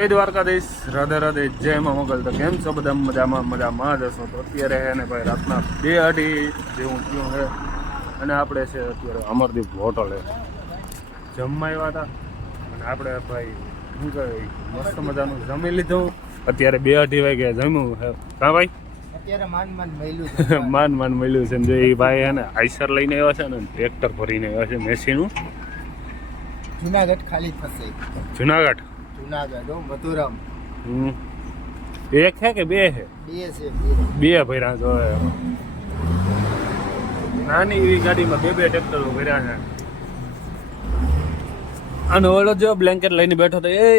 જય દ્વારકાધીશ, રાધે રાધે, જય મા મોગલ. તો કેમ છો બધા? મજામાં જ હશો. તો અત્યારે હે ને ભાઈ રાતના 2:30 જેવું થયું છે અને આપણે છે અત્યારે અમરદીપ હોટલે જમવા આવ્યા હતા અને આપણે ભાઈ શું કહે મસ્ત મજાનું જમી લીધું. અત્યારે 2:30 વાગે જમ્યું હે. હા ભાઈ, અત્યારે માંડ મળ્યું છે. જો એ ભાઈ હે ને આઈસર લઈને આવ્યા છે ને ટ્રેક્ટર ભરીને આવ્યા છે મેસીનું. જુનાગઢ ખાલી થશે. જુનાગઢ મથુરામ. એક છે કે બે છે? બે ભર્યા જો નાની એવી ગાડીમાં બે ટ્રેક્ટરો ભર્યા છે. અને ઓલો જો બ્લેન્કેટ લઈને બેઠો તો એ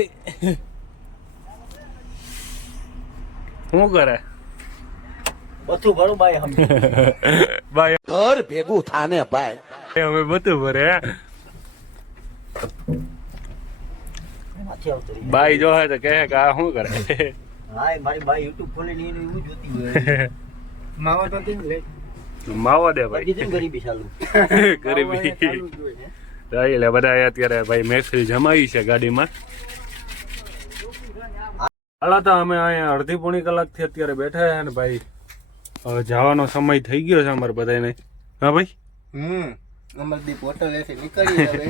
શું કરે? બધું ભરું ભાઈ. ભાઈ ઘર ભેગું થાને ભાઈ. અમે બધું ભરે. બાઈ જો હે તો કહે કે આ શું કરે? હા, મારી બાઈ YouTube ખોલીને એનું એવું જોતી હોય. માવા તો કેમ લે? માવા દે ભાઈ. કીધું ગરીબી ચાલુ. ગરીબી એટલે બધા અત્યારે ભાઈ મહેફિલ જમાવી છે ગાડીમાં. હાલા તો અમે અહીંયા અડધી પોણી કલાકથી અત્યારે બેઠા છે ને ભાઈ હવે જવાનો સમય થઈ ગયો છે અમારે બધાને. હા ભાઈ, અમરદીપ હોટલ એથી નીકળી હવે.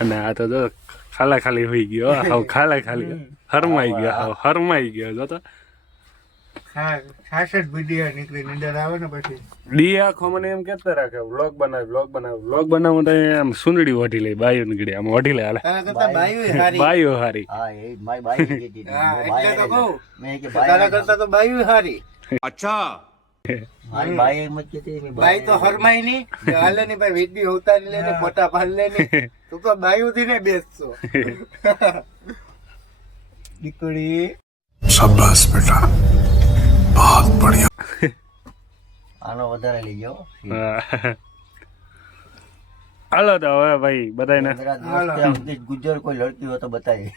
અને આ તો જો ખાલી હોઈ ગયો. હાવ ખાલી હરમાઈ ગયો જો તો. હા, 66 વિડિયો નીકળી નીંદર આવે ને પછી ડી આખો મને એમ કહેતા રાખે વ્લોગ બનાવું તો આમ સુંદડી ઓઢી લે. બાયો નીકળે આમ ઓઢી લે. હાલે તારા કરતા બાયો હારી. હા, એ મારી બાઈ કીધી. હા, એટલે તો કહું મેં કે તારા કરતા તો બાઈ હારી. અચ્છા, મારી બાઈ એમ જ કહેતી. બાઈ તો હરમાઈ ની હાલે ની ભાઈ વિડિયો ઉતારી લે ને ફોટા પાડ લે ની. તું તો બાયું થી ને બેસતો. દીકરી શાબાશ બેટા, बहुत बढ़िया. આનો વધારે લઈ જાઓ. હાલો તો હવે ભાઈ બધાને ગુજર કોઈ લડકી હોય તો બતાવી.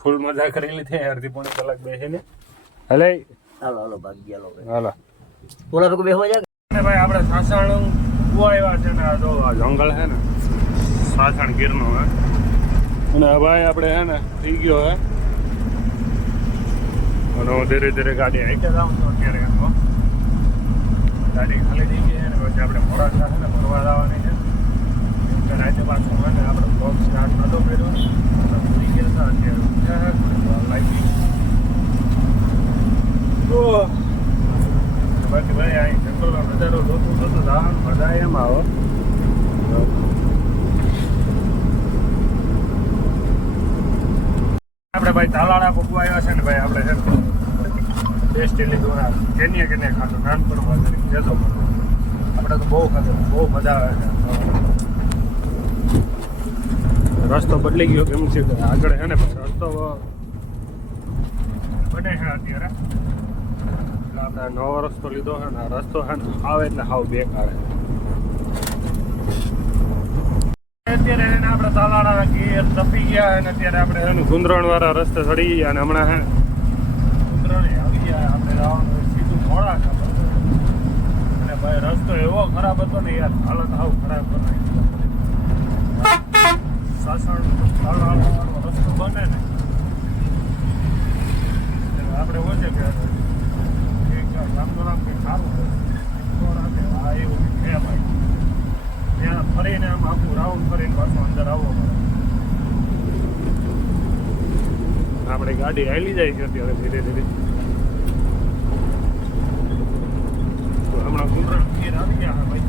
ફૂલ મજા કરી લીધી. અડધી પોણી કલાક બેસીને હલે. હાલો ભાગી હાલો થોડા ભેગું બેહવા જાય. ભાઈ આપણે સાસણ કુવા આવ્યા છે ને આ જો આ જંગલ છે ને સાસણ ગીરનો હે. અને ભાઈ આપણે હે ને થઈ ગયો હે અને ધીરે ધીરે ગાડી હાઈકે જાઉં છું અત્યારે. ગાડી ખાલી થઈ ગઈ છે ને પછી આપણે મોડાસા છે ને ફરવા જવાની છે. રાતે પાછું હોય ને આપણે બ્લોગ સ્ટાર્ટ નતો કર્યો ભૂલી ગયા હતા. અત્યારે લાગી તો બાકી ભાઈ અહીં જંગલનો નજારો જોતું જવાનું મજા એમ આવે. આપણે ભાઈ તાલાળા પકવા આવ્યા છે ને ભાઈ આપણે છે ટેસ્ટી લીધું કેને ખાધું નાનપણમાં તરીકે જતો આપણે તો બહુ ખાધું, બહુ મજા આવે છે. રસ્તો બદલાઈ ગયો કેમ છે આગળ છે ને રસ્તો બને છે અત્યારે. આપણે નવો રસ્તો લીધો છે ને રસ્તો છે ને આવે એટલે હાવ બેકાર. અત્યારે એને આપણે તાલાળા ગીર તપી ગયા અને અત્યારે આપણે એનું ગુંદરણ વાળા રસ્તે ચડી ગયા અને હમણાં હે ગુંદરણે આવી ગયા. આપણે જવાનું સીધું મોડા ખબર. અને ભાઈ રસ્તો એવો ખરાબ હતો ને યાર, હાલત હાવ ખરાબ બનાવી. સાસણ તાલાળા વાળો રસ્તો બને ને આપણે ઓછે કે ગામનું નામ કંઈ સારું હા એવું છે ભાઈ. ત્યાં ફરીને આમ આખું રાઉન્ડ ફરીને પાછું અંદર આવવો પડે. આપણે ગાડી હાલી જાય છે અત્યારે ધીરે ધીરે. હમણાં કુંડળ ગીર આવી ગયા ભાઈ.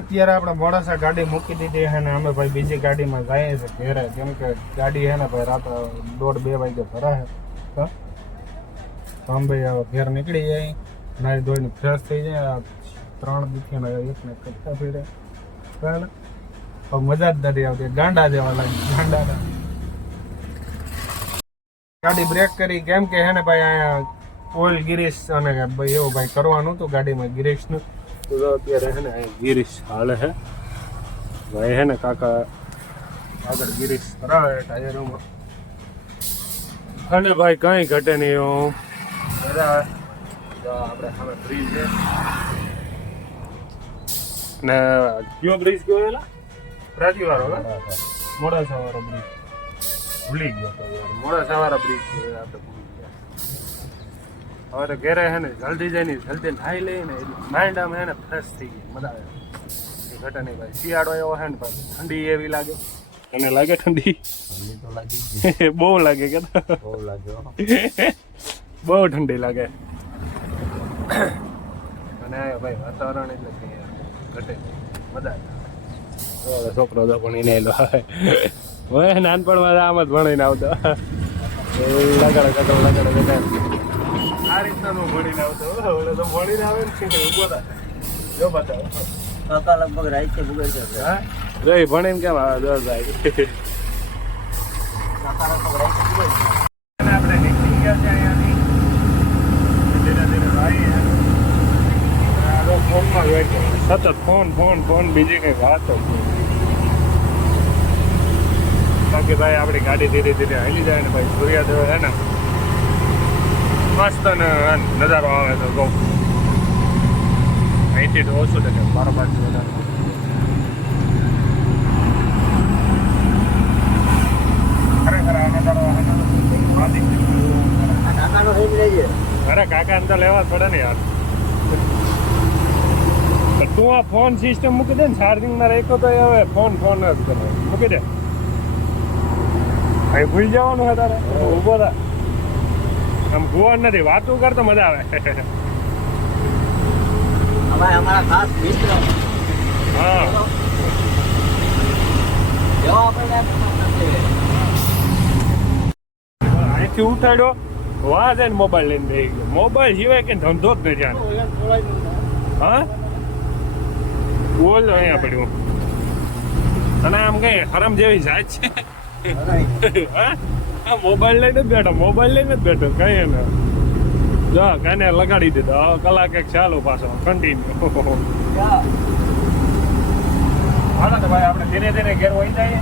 અત્યારે આપણે મોડાસા ગાડી મૂકી દીધી છે ને અમે ભાઈ બીજી ગાડીમાં જઈએ છીએ ઘેરે. કેમ કે ગાડી છે ને ભાઈ રાતે 1:30-2 વાગે ભરાય છે. તો અમે ભાઈ ઘેર નીકળી જાય, નાહી ધોઈને ફ્રેશ થઈ જાય. 3 દીથી એકને કટકા ફેરે બરાબર. હવે મજા જ નથી આવતી, ગાંડા જેવા લાગે. ગાંડા ગાડી બ્રેક કરી કેમ કે હે ને ભાઈ અહીંયા ઓઇલ ગિરીશ અને ભાઈ એવું ભાઈ કરવાનું હતું ગાડીમાં ગિરીશનું. તો અત્યારે હે ને ગિરીશ હાલે છે ભાઈ. હે ને કાકા આગળ ગિરીશ કરાવે ટાયરોમાં. અને ભાઈ કંઈ ઘટે નહીં. મજા આવે. આપણે સામે બ્રિજ છે ને કયો બ્રિજ કયો એલા રાજીવાળો મોડાસા વાળો બ્રિજ ભૂલી ગયો તો યાર મોડાસા વાળો બ્રિજ છે આ તો ભૂલી ગયા હવે તો ઘેરે હે ને જલ્દી જઈને જલ્દી નાઈ લઈને માઇન્ડ આમ હે ને ફ્રેશ થઈ ગઈ મજા આવે એ ઘટે નહીં ભાઈ શિયાળો એવો હે ને ભાઈ ઠંડી એવી લાગે તને લાગે ઠંડી તો લાગી બહુ લાગે કે બહુ લાગ્યો બહુ ઠંડી લાગે અને આ ભાઈ વાતાવરણ એટલે કે ઘટે મજા આવે છોકરો તો પણ એને એલો હવે નાનપણમાં આમ જ ભણીને આવતો લગાડે કરતો આ રીતના નો ભણીને આવતો ઓલો તો ભણીને આવે ને ઉભો થાય જો બતાવો કાકા લગભગ રાઈટ છે ભૂગલ છે હા જોઈ ભણીને કેમ આવે દસ જાય કાકા લગભગ રાઈટ છે ભૂગલ અને આપણે નીકળી ગયા છે અહીંયાથી ધીરે ધીરે ભાઈ ફોનમાં સતત ફોન બીજી કઈ વાતો બાકી ભાઈ આપણી ગાડી ધીરે ધીરે હાલી જાય ને ભાઈ સૂર્યોદય છે ને મસ્ત ને નજારો આવે તો કહું અહીંથી તો ઓછું છે બારોબાર વધારે ખરેખર આ નજારો કાકાનો હેમ લેજે અરે કાકા તો લેવા જ પડે ને યાર તું આ ફોન સિસ્ટમ મૂકી દે ને ચાર્જિંગમાં રાખ્યો તો હવે ફોન જ કરે મૂકી દે અહીં ભૂલી જવાનું હોય તારે ઊભો થા આમ ભૂવાનું નથી વાતું કરતો મજા આવે અમારા ખાસ મિત્ર હા અહીંથી ઉઠાડ્યો વાહ જાય ને મોબાઈલ લઈને બેસી ગયો મોબાઈલ સિવાય કે ધંધો જ નથી આનો હા બોલ અહીંયા પડ્યું અને આમ કઈ હરામ જેવી જાત છે હા મોબાઈલ લઈને જ બેઠો કઈ એને જો કાને લગાડી દીધો હવે કલાક એક ચાલુ પાછો કન્ટિન્યુ હાલો તો ભાઈ આપણે ધીરે ધીરે ઘેર વહી જઈએ